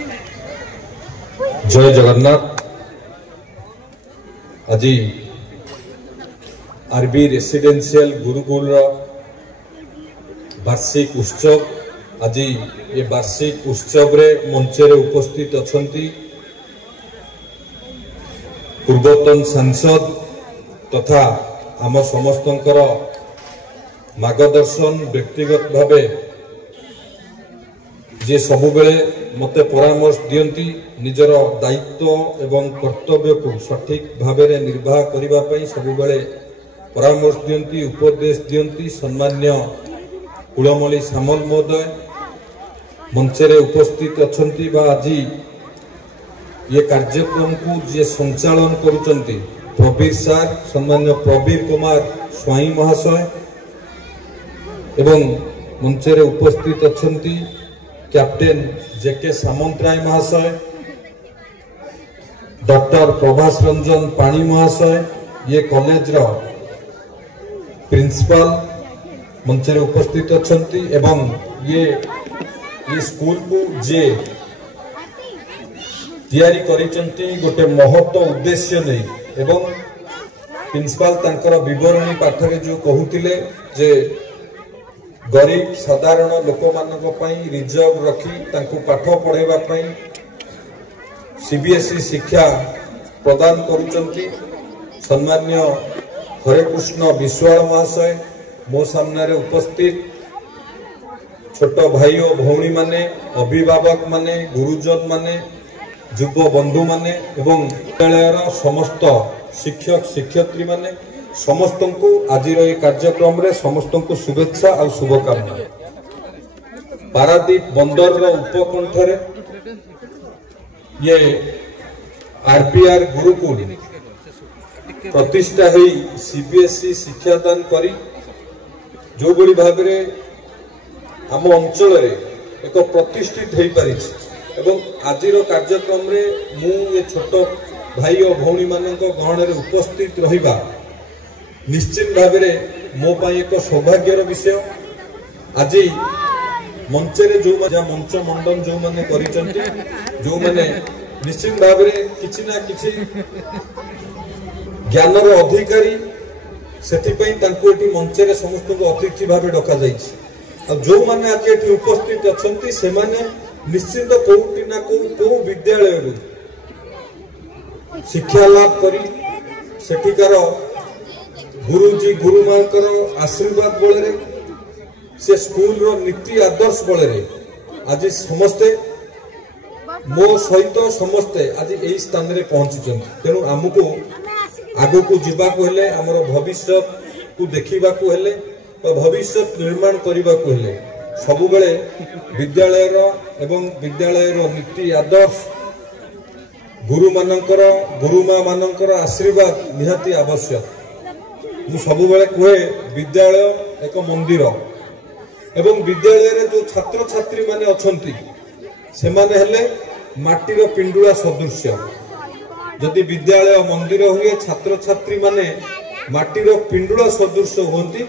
जय जगन्नाथ। आज RB residential Gurukul वार्षिक उत्सव। आज ये वार्षिक उत्सव रे मंच रे उपस्थित अछंती पूर्वतन सांसद तथा आम समस्तंकर मार्गदर्शन व्यक्तिगत भावे जे सबु बेले मते परामर्श दियंती निजर दायित्व एवं कर्तव्य को सठिक भावे निर्वाह करिबा पई सबु बेले परामर्श दियंती उपदेश दियंती सम्मान्य कुलमली सामल महोदय मंच रे उपस्थित अछंती बा आज ये कार्यक्रम को जे संचालन करुचंती प्रवीर सार सम्मान्य प्रवीर कुमार स्वाई महाशय एवं मंच रे उपस्थित अछंती कैप्टेन जेके सामंतराय महाशय, डॉक्टर प्रभास रंजन पाणी महाशय, ये कॉलेज रो प्रिंसिपल मंच रे उपस्थित अछंती एवं ये स्कूल को जे तैयारी करिसंती गोटे महत्व उद्देश्य नहीं एवं प्रिंसिपल तांकर विवरणी पाठरे जो कहूतिले जे गरीब साधारण लोक मानक पई रिजर्व रखी तांको पाठ पढ़ेबा पई सीबीएसई शिक्षा प्रदान करुचंती सम्मान्य हरे कृष्ण विश्वाल महाशय मो सामने रे उपस्थित छोट भाई और भौणी माने अभिभावक माने गुरुजन माने युव बंधु माने एवं विद्यालय समस्त शिक्षक शिक्षयित्री माने समस्त को आज कार्यक्रम रे समस्त को शुभेच्छा और शुभकामना। पारादीप बंदर उपकंठ ये आरपीआर गुरुकुल प्रतिष्ठा है सीबीएसई शिक्षादान करी जो बड़ी भाव आम अंचल रे एक प्रतिष्ठित हो पारी एवं आज कार्यक्रम रे मु ये छोट भाई और भौणी मान गहन रे उपस्थित रहिबा निश्चित भाव मो एक सौभाग्यर विषय। आज मंच जो मंच मंडन जो मैंने जो मैंने निश्चित भाव किसी ना किसी ज्ञानर अधिकारी से मंच समस्त को अतिथि भाव डक जो मैंने आज ये उपस्थित अच्छा से निश्चित कौटी ना कौ विद्यालय शिक्षा लाभ करी सेठिकार गुरुजी गुरुमांकर आशीर्वाद बल से स्कूल रो नीति आदर्श बल आज समस्ते मो सहित समस्ते आज यही स्थान रे पहुंची तेणु आमको आगो को जीवाको हेले हमर भविष्य को देखिबा को हेले भविष्य निर्माण करबा को हेले सबु बेले विद्यालय रो एवं विद्यालय रो नीति आदर्श गुरु मानकर गुरुमा मानकर आशीर्वाद निहाती आवश्यक। मु सबु बेले कहे विद्यालय एक मंदिर एवं विद्यालय रे जो छात्र छात्री माने अछंती से माने हेले माटीर पिंडुला सदृश जदि विद्यालय मंदिर हुए छात्र छात्री माने माटीर पिंडुला सदृश होती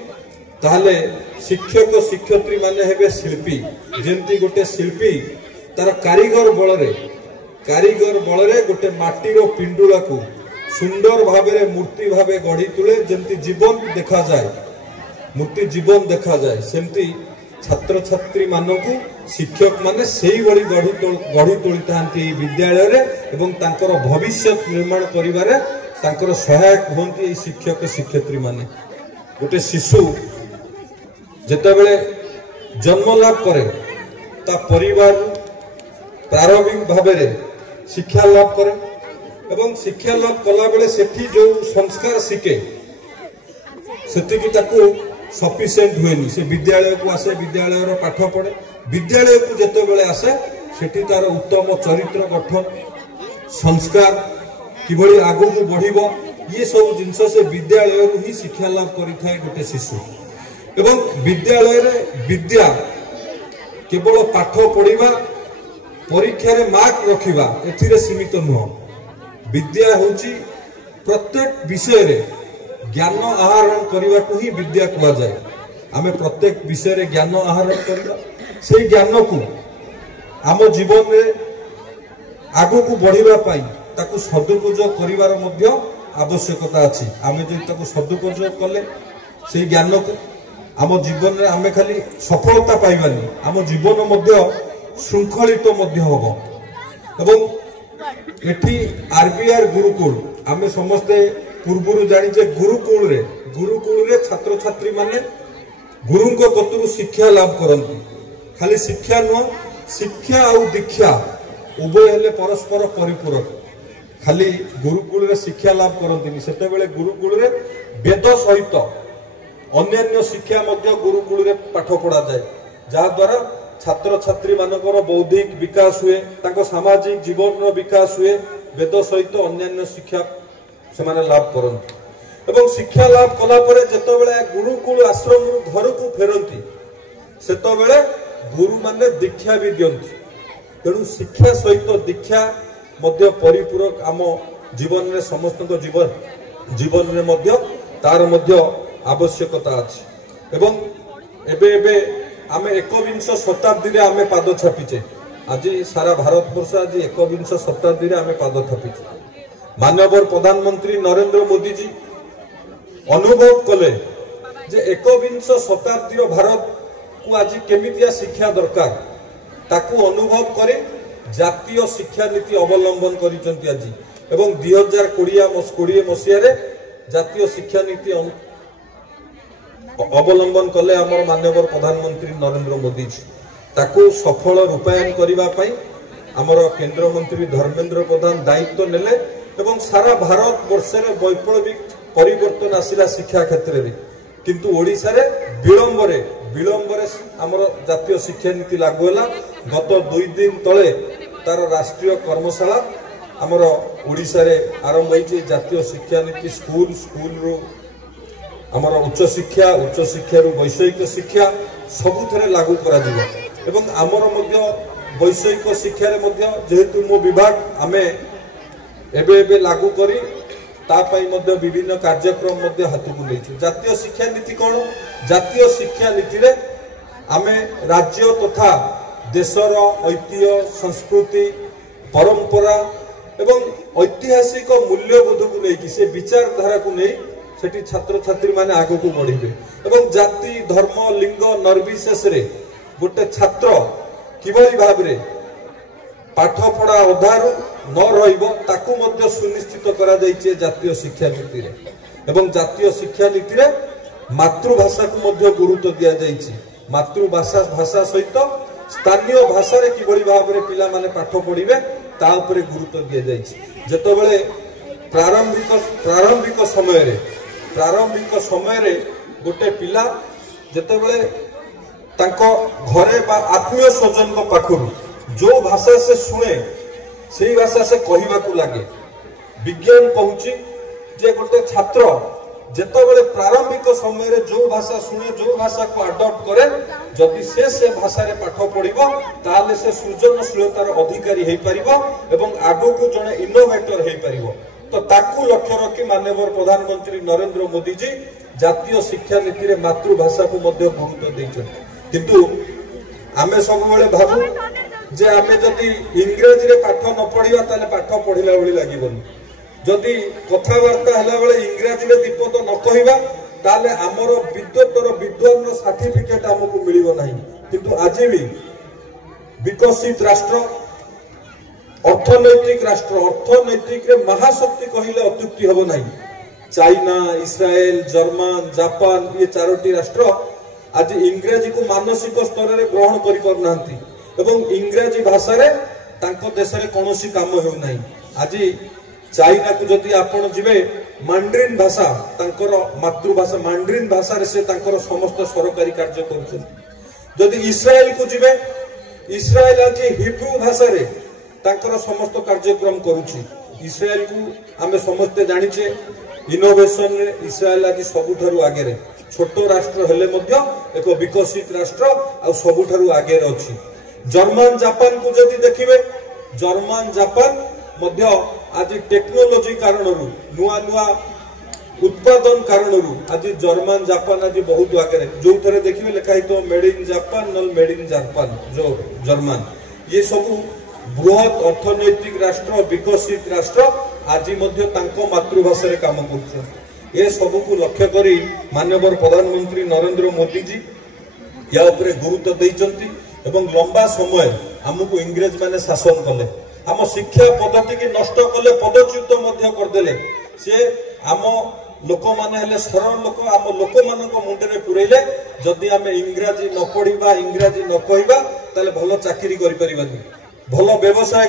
ताहले शिक्षक शिक्षयित्री माने हेबे शिल्पी जेंती गोटे शिल्पी तार कारीगर बलरे गोटे माटीर पिंडुला को सुंदर भावे मूर्ति भावे गढ़ी तुले जमती जीवन देखा जाए मूर्ति जीवन देखा जाए सेमती छात्र छात्री मानकु शिक्षक माने सेही बड़ी गढ़ी तोली थांती विद्यालय रे एवं तांकर भविष्य निर्माण करिबारे तांकर सहायक होंती शिक्षक शिक्षयित्री माने। गोटे शिशु जेते बेले जन्म लाभ करे ता परिवार प्रारंभिक भावे शिक्षा लाभ करे एवं शिक्षा लाभ कला बेले सेठी जो संस्कार शिखे सेठी ताकू सफिशिएंट हुएनी से विद्यालय को आसे विद्यालय रो पाठ पढ़े विद्यालय को जेते बेले आसे सेठी तार उत्तम चरित्र गठन संस्कार किभली आगु को बढ़िबो ये सब जिंस से विद्यालय रो ही शिक्षा लाभ करि थाए गोटे शिशु एवं विद्यालय रे विद्या केवल पाठ पढ़िबा परीक्षा रे मार्क रखिबा एथिरे सीमित नुह विद्या होची प्रत्येक विषय रे ज्ञान आहरण करने को ही विद्या कहा जाए। आमे प्रत्येक विषय रे ज्ञान आहरण करबा से ज्ञान को आम जीवन में आगु को बढ़िबा पाई ताकू सदुपयोग करिवार मध्य आवश्यकता अछि। आमे जे ताकू सदुपयोग कले से ज्ञान को आम जीवन में आमे खाली सफलता पाइबानी आम जीवन मध्य श्रृंखलित मध्य होबो। एवं एठी आरबीआर गुरुकुल आमे समस्ते पूर्वरु जानिचे गुरुकुल रे छात्र छात्री माने गुरुंको कतरु शिक्षा लाभ करंती। खाली शिक्षा न शिक्षा और दीक्षा उभय हेले परस्पर परिपूरक। खाली गुरुकुल रे शिक्षा लाभ करंती सेते बेले गुरुकुल रे वेद सहित अन्य शिक्षा मध्य गुरुकुल रे पाठ पढ़ा जाए जहा द्वारा छात्र छात्री मानकर बौद्धिक विकास हुए ताको सामाजिक जीवन रो विकास हुए वेद सहित अन्य शिक्षा से माने लाभ करंती। एवं शिक्षा लाभ कला परे जेतो बेले गुरुकुल आश्रम घर को फेरंती सेतो बेले गुरु माने दीक्षा भी दियंती। तेणु शिक्षा सहित दीक्षा मध्य परिपूरक आम जीवन में समस्त जीवन में मध्य तार मध्य आवश्यकता अछि। एवं एबे आमे 21 शताब्दी रे आमे पाद छापिचे। आज सारा भारत वर्ष आज 21 शताब्दी रे आमे पाद छापिचे। माननीय प्रधानमंत्री नरेंद्र मोदी जी अनुभव कले जे 21 शताब्दी रो भारत को आज केमितिया शिक्षा दरकार ताकू अनुभव करे जातीय शिक्षा नीति अवलंबन करिसंती आज एवं 2020 मसिया रे जातीय शिक्षा नीति अवलंबन कले आमर माननीय प्रधानमंत्री नरेंद्र मोदी जी ताकू सफल रूपायन करबा पई आमर केंद्र मंत्री धर्मेंद्र प्रधान दायित्व नेले एवं सारा भारत वर्ष रे वैप्लविक परिवर्तन आसिला शिक्षा क्षेत्र रे। किंतु ओडिसा रे विलंबरे आमर जातीय शिक्षा नीति लागू होला। गत 2 दिन तले तार राष्ट्रीय कर्मशाला आमर ओडिसा रे आरंभ होई जातीय शिक्षा नीति स्कूल रो आमर उच्च शिक्षा रु वैषयिक शिक्षा सबुथरे लागू करा दिबो। एवं आमर मध्य वैषयिक शिक्षा रे मध्य जेहेतु मो विभाग आमे एबे लागू करी ता पई मध्य विभिन्न कार्यक्रम मध्य हाथ को लेछि। जातीय शिक्षा नीति कोन जातीय शिक्षा नीति रे आमे राज्य तथा देशर ऐतिह्य संस्कृति परंपरा एवं ऐतिहासिक मूल्यबोध को लेकि से विचारधारा को नहीं सेठी छात्र छात्री माने आगो को बढ़िबे एवं जाति धर्म लिंग निर्विशेष रे गोटे छात्र किबरी भाव रे पाठ पढ़ा अधारु न रहिबो ताकू मध्य सुनिश्चित करा जायछि जातीय शिक्षा नीति रे। एवं जातीय शिक्षा नीति रे मातृभाषा को मध्य गुरुत्व दिया जायछि। मातृभाषा सहित स्थानीय भाषा रे किबरी भाव रे पिला माने पाठ पढ़िबे ता ऊपर गुरुत्व दिया जायछि। जेतबेले प्रारंभिक समय रे गोटे पिला जेतेबेले तांको घरे बा आत्मीय स्वजन को पाखरु जो भाषा से सुने सेही भाषा से कहिबा को लागे। विज्ञान पहुंची जे गोटे छात्र जेतेबेले प्रारंभिक समय रे जो भाषा सुने जो भाषा को अडॉप्ट करे जदि से भाषा रे पाठ पढ़िबो ताले से सृजनशीलतार अधिकारी हेई परिबो एवं आगो को जने इनोवेटर हेई परिबो। तो ताकू लक्ष्य रखी माननीय प्रधानमंत्री नरेंद्र मोदी जी जातीय शिक्षा नीति रे मातृभाषा को मध्य गुरुत्व देछन। किंतु आमे सब बेले भाबु जे आमे जदि इंग्रजी रे पाठ न पढ़िबा ताले पाठ पढ़िला बेली लागिबनी। जदि कथावार्ता हला बेले इंग्रजी रे दीपद न कहिबा ताले हमर विद्वान रो सर्टिफिकेट हमकु मिलिबो नाही। किंतु आज भी विकसित राष्ट्र अर्थनैतिक रे महाशक्ति कहिले अत्युक्ति हबो नाही। चाइना इस्राएल जर्मन जापान ये 4टी राष्ट्र आज इंग्रजी को मानसिक स्तर रे ग्रहण करि परनांती एवं इंग्रजी भाषा रे तांको देश रे कोनोसी काम हेउ नाही। आज चाइना को जदि आपण जिवे मांड्रिन भाषा तांकर मातृभाषा मांड्रिन भाषा रे से तांकर समस्त सरकारी कार्य करूछन। जदि इस्राएल को जिवे इस्राएल आज हिब्रू भाषा रे तांकर समस्त कार्यक्रम करूछि। इस्राएल को आमे समस्त जानिचे इनोवेशन रे इस्राएल आज सबुठारु आगे रे छोट राष्ट्र हेले मध्य एक विकसित राष्ट्र आ सबुठारु आगे रे अछि। जर्मन जापान को जदि देखिबे जर्मन जापान मध्य आज टेक्नोलॉजी कारणरू नुआ उत्पादन कारणरू आज जर्मन जापान आज बहुत आगे रे। जो थरे देखिबे लिखा है तो मेड इन जापान नल मेड इन जापान जो जर्मन ये सब बृहत अर्थनैतिक राष्ट्र विकसित राष्ट्र आज मातृभाषा काम कर सबको लक्ष्य करी माननीय प्रधानमंत्री नरेंद्र मोदी जी या उपरे गुरुत्व देइचंती एवं लंबा समय आमको इंग्रेज माने शासन कले आम शिक्षा पद्धति की नष्ट कले पदच्युत करदेले से आम लोक माने सरल लोक आम लोक मान मुंडे पुरेले जदि आम इंग्राजी न पढ़ा इंग्राजी न कहवा ताले भल चाकरी करिपरिबानी भल व्यवसाय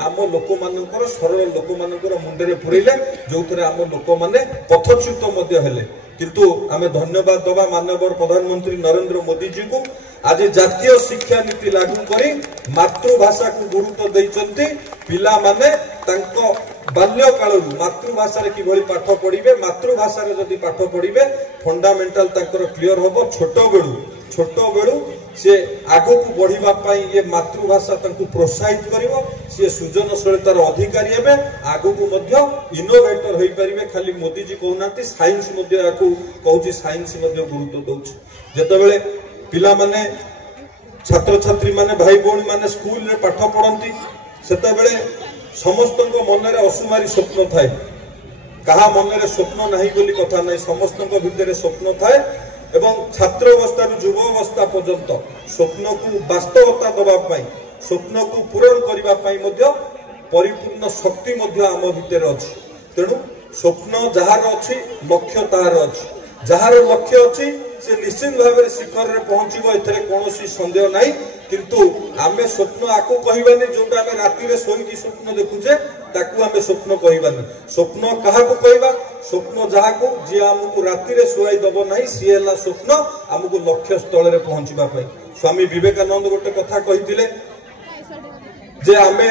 आम लोक मानकर सरल लोक मानकर मुंडे पुरेले जो आम लोक माने पथच्युत हेले किंतु आमे धन्यवाद दबा माननीय प्रधानमंत्री नरेंद्र मोदी जी को आज जातीय शिक्षा नीति लागू करी मातृभाषा को गुरुत्व देइचंती पिला माने तांको बाल्य काल मातृभाषा रे किभली पाठ पढ़िबे मातृभाषा रे जदि पाठ पढ़िबे फंडामेंटल तांकर क्लियर होबो छोट बेलू से आगो को बढ़िबा पाई ये मातृभाषा तांको प्रोत्साहित करिवो से सृजनशीलतार अधिकारी हेबे आगो को मध्य इनोवेटर होई परिबे खाली मोदी जी कहउनांती साइंस मध्य याकू कहउची साइंस मध्य गुरुत्व दउची जेतेबेले पिला माने छात्र छात्री माने भाई बोन माने स्कूल रे पाठ पढ़ंती सेतेबेले समस्तଙ୍କ मन रे असुमारी स्वप्न थाए कहा मन रे स्वप्न नाही बोली कथा नाही समस्तଙ୍କ भितरे स्वप्न थाए एवं छात्र अवस्था युव अवस्था पर्यंत स्वप्न को वास्तवता दबा पाई स्वप्न को पूरण करबा पाई मध्य परिपूर्ण शक्ति मध्य आम भितर अछि तेणु स्वप्न जहार अछि लक्ष्य तार अछि जहार लक्ष्य अछि से निश्चित भाव में शिखर रे पहुंचबो एथरे कोनोसी संदेह नाही किंतु आमे स्वप्न आको कहिबानी जोटा आमे राति रे सोई की स्वप्न देखुचे ताकू आमे स्वप्न कहिबानी स्वप्न काहा को कहिबा स्वप्न जहा को जे हमको राति रे सोई दबो नाही सी हला स्वप्न हमको लक्ष्य स्थल रे पहुंचबा पई स्वामी विवेकानंद गोटे कथा कहिथिले जे आमे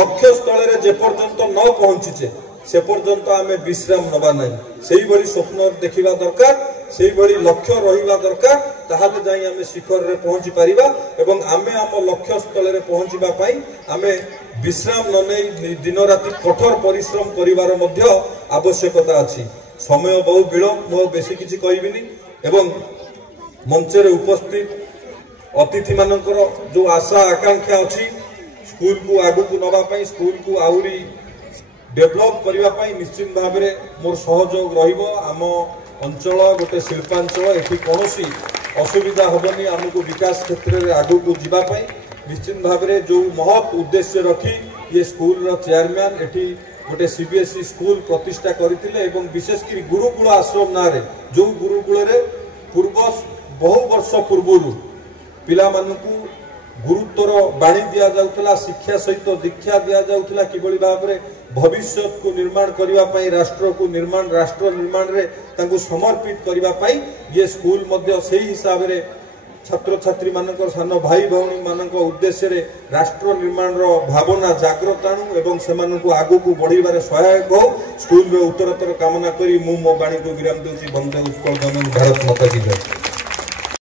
लक्ष्य स्थल रे जे पर्यंत न पहुंचीचे से पर्यंत आमे विश्राम नबा नाही सेही बड़ी स्वप्न देखिबा दरकार सेही बड़ी लक्ष्य रहिबा दरकार ताहाले जाई आमे शिखर रे पहुंची परिबा एवं आमे आम लक्ष्य स्थल रे पहुंचीबा पाई आमे विश्राम न नै दिन राति कठोर परिश्रम करिवार मध्य आवश्यकता अछि समय बहु विलंब मो बेसी किछि कहिबिनी एवं मंच रे उपस्थित अतिथि मानकर जो आशा आकांक्षा अछि स्कूल को आगु को नबा पाई स्कूल को आउरी डेभलप करबा पाई निश्चित भाव में मोर सहयोग रहिबो आम अंचल गोटे शिल्पांचल एठी कोनोसी असुविधा होबनी हमको विकास क्षेत्र रे आगु को जीवा पाई निश्चित भाव में जो महत उद्देश्य रखी ये स्कूल रो चेयरमैन एठी गोटे सीबीएसई स्कूल प्रतिष्ठा करथिले एवं विशेषकर गुरुकुल आश्रम ना रे जो गुरुकुल रे पूर्व बहु वर्ष पूर्व पिला मानकू गुरुत्वर बाणी दिया जाउतला शिक्षा सहित दीक्षा दिया जाउतला किबळी भाव रे भविष्य को निर्माण करबा पाई राष्ट्र निर्माण रे तांको समर्पित करबा पाई ये स्कूल मध्य सेही हिसाब रे छात्र छात्री मानकर सान भाई भौणी मानक उद्देश्य रे राष्ट्र निर्माण रो भावना जागृत आणु एवं सेमानकु आगु को बढ़िबारे सहायक हो स्कूल रे उत्तरोत्तर कामना करी मु मो बाणी को विराम देउची वंदे उत्कल जननी भारत माता की जय।